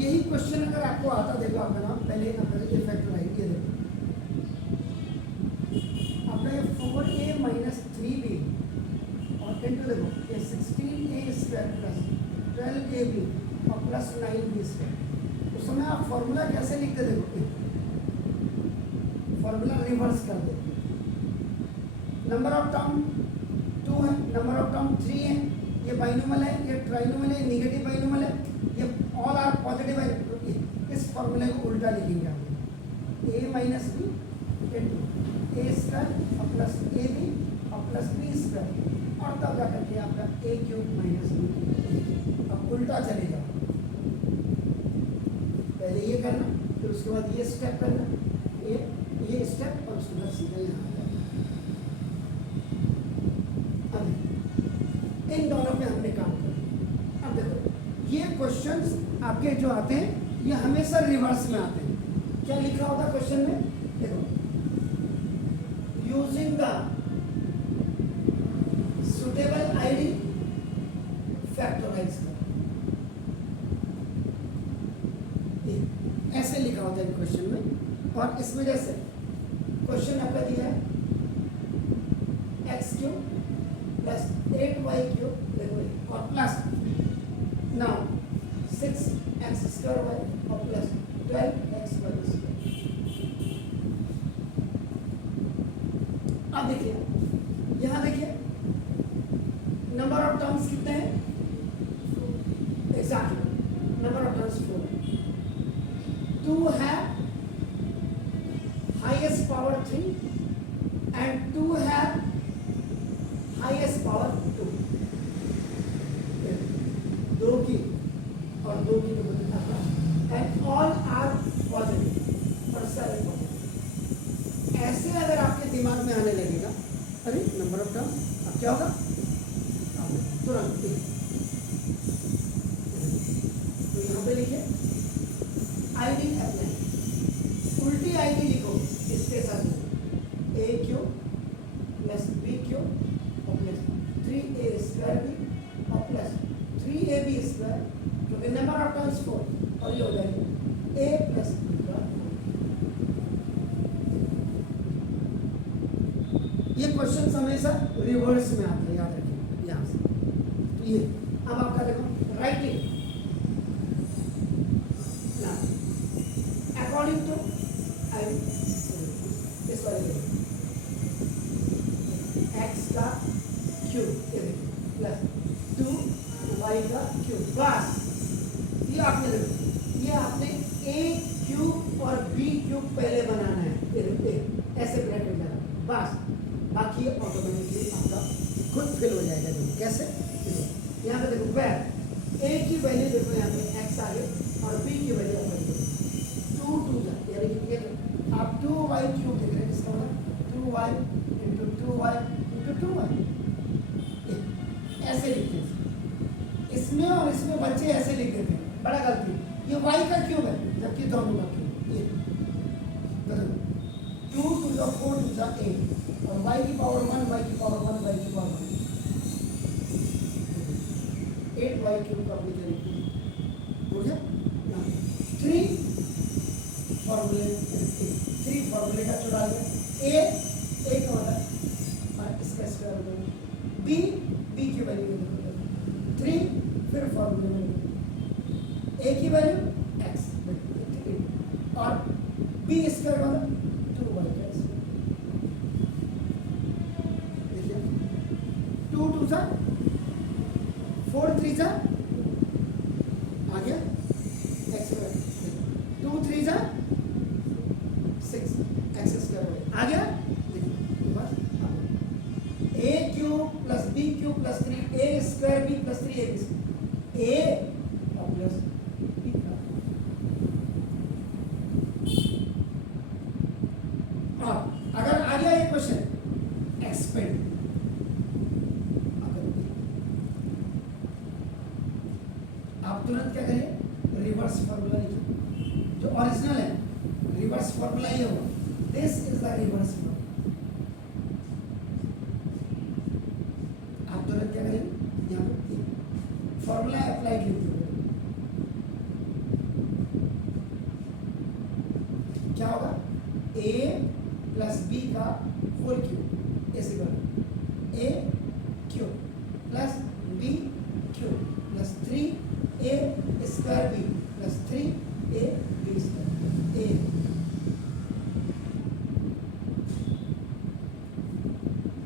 यही क्वेश्चन अगर आपको आता, देखो आपका नाम पहले अगर ये फैक्टराइज, ये देखो आपका ये 4a माइनस 3b और इनटू देखो ये 16a स्क्वायर प्लस 12ab और प्लस 9b स्क्वायर। उस समय आप फॉर्मूला कैसे लिखते, देखो फॉर्मूला रिवर्स कर देते। नंबर ऑफ टर्म 2 है, नंबर ऑफ टर्म 3 है, ये बाइनोमियल है, ये ट्राइनोमियल है, नेगेटिव बाइनोमियल है, ये ऑल आर पॉजिटिव है। इस फॉर्मूले को उल्टा लिखेंगे आप, a minus B into A square और प्लस ए बी और प्लस बी स्क्वायर और तब जा करके आपका ए क्यूब माइनस बी। अब उल्टा चले जाओ, पहले ये करना, फिर उसके बाद ये स्टेप करना, ये स्टेप और उसके बाद सीधा यहाँ आ जाना। अब इन दोनों पे हमने काम किया। अब देखो ये क्वेश्चंस आपके जो आते हैं ये हमेशा रिवर्स में आते हैं। क्या लिखा होता है क्वेश्चन में, देखो using the suitable ID factorise कर, ऐसे लिखा होता है क्वेश्चन में। और इस वजह से क्वेश्चन आपका दिया है x cube plus 8y cube, देखो और plus now 6x square y और प्लस 12xy स्क्वायर। अब देखिए यहाँ देखिए नंबर ऑफ टर्म्स कितने हैं, एग्जैक्टली नंबर ऑफ टर्म्स 4। 2 है हाईएस्ट पावर 3 एंड 2 है हाईएस्ट पावर 2। 2 की और 2 की तो एंड ऑल आर पॉजिटिव और सारे पॉजिटिव। ऐसे अगर आपके दिमाग में आने लगेगा, अरे नंबर ऑफ टर्म, अब क्या होगा तुरंत। तो यहाँ पे लिखिए आईडी अप्लाई, उल्टी आईडी लिखो इसके साथ, ए क्यूब प्लस बी क्यूब और प्लस 3a स्क्वायर बी और प्लस 3ab स्क्वायर, क्योंकि नंबर ऑफ टर्म्स 4 और ये हो जाएगा a प्लस b का। ये क्वेश्चन हमेशा रिवर्स में आते हैं, याद रखिए यहाँ से। तो ये अब आपका देखो राइटिंग अकॉर्डिंग टू आई इस वाले एक्स का क्यूब, ये देखिए प्लस 2y का क्यूब, बस ये आपने देखो, ये आपने a क्यूब और b क्यूब पहले बनाना है, ये देखिए ऐसे ब्रैकेट लगाना बस, बाकी ऑटोमेटिकली आपका खुद फिल हो जाएगा। देखो कैसे, यहाँ पे देखो वेयर a की वैल्यू देखो यहाँ पे x आ गई और b की वैल्यू आप देखो 2 2 यानी कि आप 2y क्यूब देख रहे हैं, इसका मतलब 2y into 2y into 2y ऐसे लिखते हैं। इसमें और इसमें बच्चे ऐसे लिख देते हैं, बड़ा गलती। ये y का क्यूब है जबकि दोनों का क्यूब, ये बदलो 2 to the 4 to the 8 और y की पावर 1 y की पावर 1 y की पावर 1 8y क्यूब का अपनी तरीके हो गया। 3 फॉर्मूले, 3 फॉर्मूले का चुरा लिया, a एक वाला और इसका स्क्वायर हो गया, b की वैल्यू 3 फिर फॉर्मूले में a की वैल्यू x और b स्क्वायर वाला 2y का स्क्वायर। देखिए 2 2 जा 4 3 जा आ गया x स्क्वायर, 2 3 जा 6 x स्क्वायर आ गया। देखिए बस a cube plus b cube plus 3a square b plus 3ab a और प्लस b का। अगर आ गया ये क्वेश्चन एक्सपेंड, आप तुरंत क्या करिए, रिवर्स फॉर्मूला लिखिए, जो ओरिजिनल है रिवर्स फॉर्मूला ये होगा, this is the reverse formula. आप तुरंत क्या करेंगे, यहाँ पे फॉर्मूला अप्लाई कीजिए, a square b plus 3 a b square a.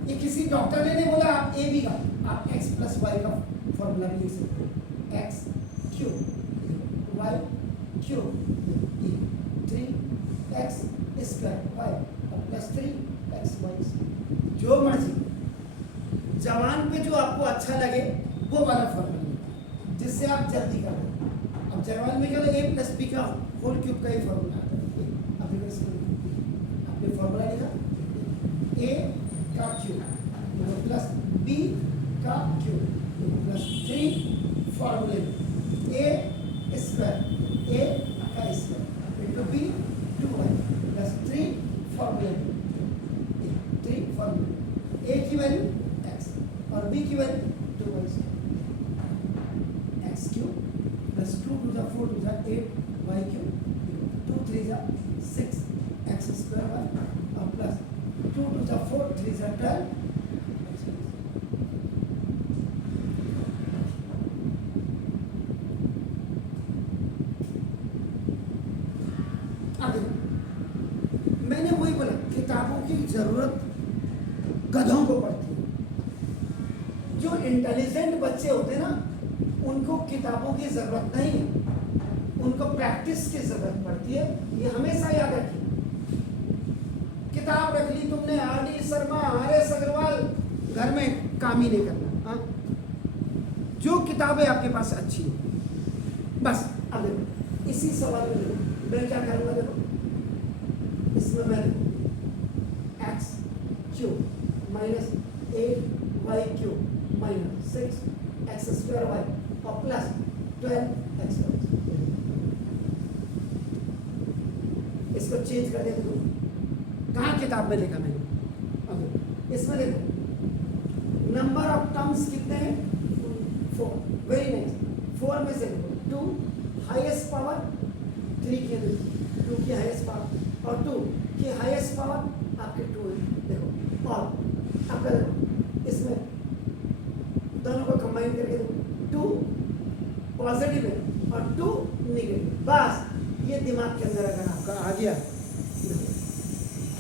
ये किसी डॉक्टर ने नहीं बोला आप ए बी का, आप एक्स प्लस वाई का फॉर्मूला भी लिख सकते हो। X cube Y cube 3x square Y plus 3x Y. जो मर्जी जवान पे जो आपको अच्छा लगे वो वाला फॉर्मूला जिससे आप जल्दी कर दो। अब जवान में क्या ए प्लस बी का होल क्यूब का ही फॉर्मूला आता है। आपने फॉर्मूला लिखा ए का क्यूब प्लस बी का क्यूब प्लस 3 फॉर्मूले ए स्क्वायर ए का square into B 2y plus 3 फॉर्मूले 3 फॉर्मूले ए की वैल्यू x और b की value 2y x cube plus 2 to the 4 to the 8 y cube 2 3 the 6 x square y और प्लस 2 टू द 4 3 द 12। मैंने वही बोला किताबों की जरूरत गधों को पड़ती है। जो इंटेलिजेंट बच्चे होते हैं ना उनको किताबों की जरूरत नहीं है, उनको प्रैक्टिस की जरूरत पड़ती है। ये हमेशा याद रखिए। किताब रख ली तुमने आर.डी. शर्मा आर.एस. अग्रवाल, घर में काम ही नहीं करना। हाँ, जो किताबें आपके पास अच्छी हो बस। अब देखो इसी सवाल में देखो मैं क्या करूँगा, देखो इसमें मैं X cube minus 8y cube minus 6x square Y और प्लस 12x वाई। इसको चेंज कर दिया। देखो कहाँ किताब में लिखा मैंने। अब इसमें देखो नंबर ऑफ टर्म्स कितने हैं 4। Very nice. 4 में से 2 हाईएस्ट पावर 3 की 2 की हाईएस्ट पावर और 2 की हाईएस्ट पावर आपके 2 है। देखो और आपका इसमें दोनों को कंबाइन करके देखो 2 पॉजिटिव है और 2 नेगेटिव। बस ये दिमाग के अंदर अगर आपका आ गया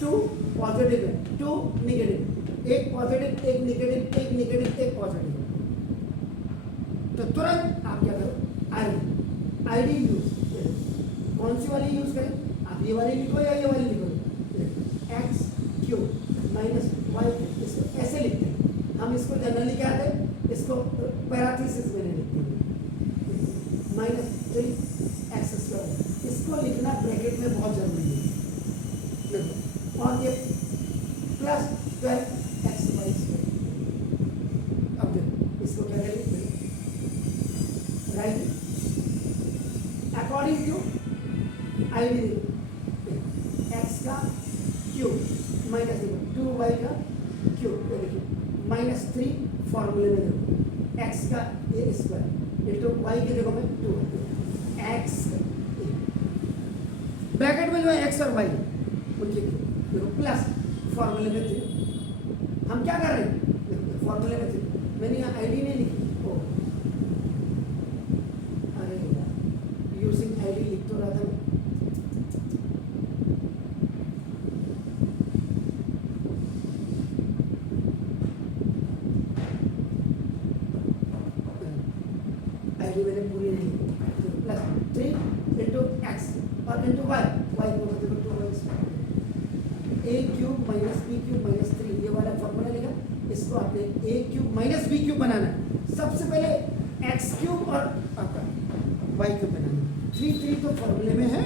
2 पॉजिटिव है 2 नेगेटिव, एक पॉजिटिव एक नेगेटिव एक नेगेटिव एक पॉजिटिव, तो तुरंत आप क्या करो आईडी यूज। कौन सी वाली यूज करें आप, ये वाली लिखो या ये वाली लिखो। एक्स क्यूब माइनस वाई, इसको ऐसे लिखते हैं हम। इसको जनरली क्या कहते हैं, इसको पैराथीसिस में नहीं लिखते हैं। माइनस 3x स्क्वायर, इसको लिखना ब्रैकेट में बहुत जरूरी है। और ये प्लस 12x वाई स्क्वायर। अब देखो इसको क्या करेंगे, right according to ID X का क्यूब माइनस 2y का क्यूब, देखिए माइनस 3 फॉर्मूले में देखो एक्स का ए स्क्वायर इंटू वाई के देखो मैं 2 एक्स ब्रैकेट में जो है एक्स और वाई उनके देखो प्लस फॉर्मूले में 3। हम क्या कर रहे हैं फॉर्मूले में 3, मैंने यहाँ आईडी नहीं लिखी। ओ अरे यार यूजिंग आईडी लिख तो रहा था मैं। मैंने पूरी नहीं प्लस 3 इंटू एक्स और इंटू वाई, वाई को देखो 2 a cube minus b cube minus 3, ये वाला फॉर्मूला लिखा। इसको आपने a cube minus b cube बनाना है। सबसे पहले एक्स क्यूब और आपका वाई क्यूब बनाना। 3 तो फॉर्मूले में है,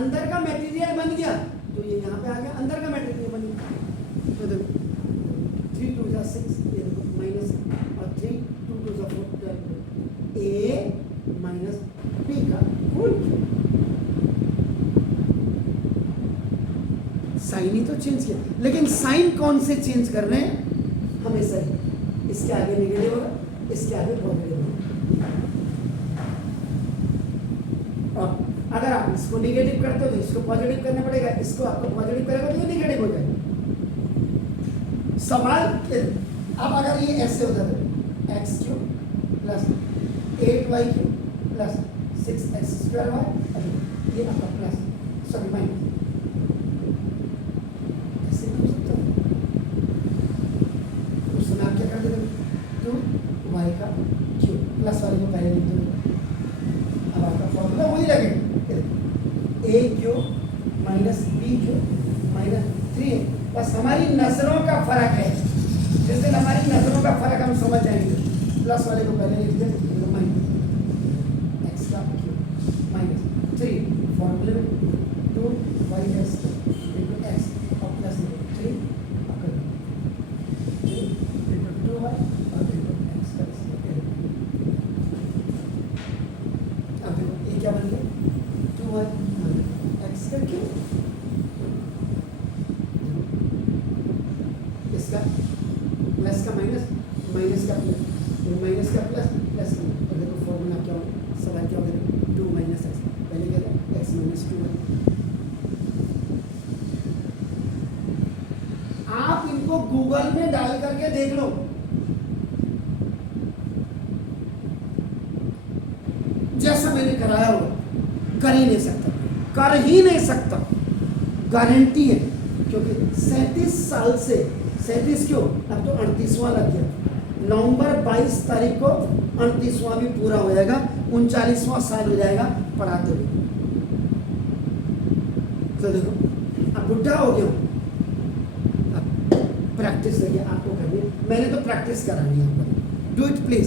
अंदर का मटेरियल बन गया तो ये यहाँ पे आ गया, अंदर का मटेरियल बन गया। तो देखो 3 2 जा 6, ये देखो माइनस और 3 2 2 जा 4 12 ए माइनस बी का होल क्यूब। साइन ही तो चेंज किया, लेकिन साइन कौन से चेंज कर रहे हैं, हमेशा ही इसके आगे नेगेटिव होगा, इसके आगे पॉजिटिव होगा। और अगर आप इसको नेगेटिव करते हो तो इसको पॉजिटिव करना पड़ेगा, इसको आपको पॉजिटिव करेगा तो ये नेगेटिव हो जाएगा। सवाल अब अगर ये ऐसे हो जाता है x cube plus 8y³ plus 6x² ये आपका प्लस सॉरी माइनस ऐसे नहीं हो सकता। उस समय आप क्या कर देते 2y³ प्लस वाले को पहले लिख दो। अब आपका फॉर्मूला वही लगेगा a³ माइनस b³ माइनस 3 बस हमारी नजरों का फर्क है। जिस दिन हमारी नजरों का फर्क हम समझ जाएंगे प्लस वाले को पहले लिख दें माइनस x³ माइनस 3 फॉर्मूले में 2y x और प्लस 3 2y और x अब देखो ये क्या बन गया 2y x³ इसका प्लस का माइनस माइनस का प्लस माइनस का प्लस प्लस का और देखो फॉर्मूला क्या होगा सवाल क्या होगा 2 माइनस एक्स पहले क्या था x माइनस 2 आप इनको गूगल में डाल करके देख लो जैसा मैंने कराया होगा कर ही नहीं सकता गारंटी है क्योंकि 37 साल से 37 क्यों अब तो 38वां लग गया नवंबर 22 तारीख को 38वां भी पूरा हो जाएगा 39वां साल हो जाएगा पढ़ाते हुए। तो देखो अब बुढ़ा हो गया अब प्रैक्टिस देखिए आपको करनी मैंने तो प्रैक्टिस करानी है आपको डू इट प्लीज।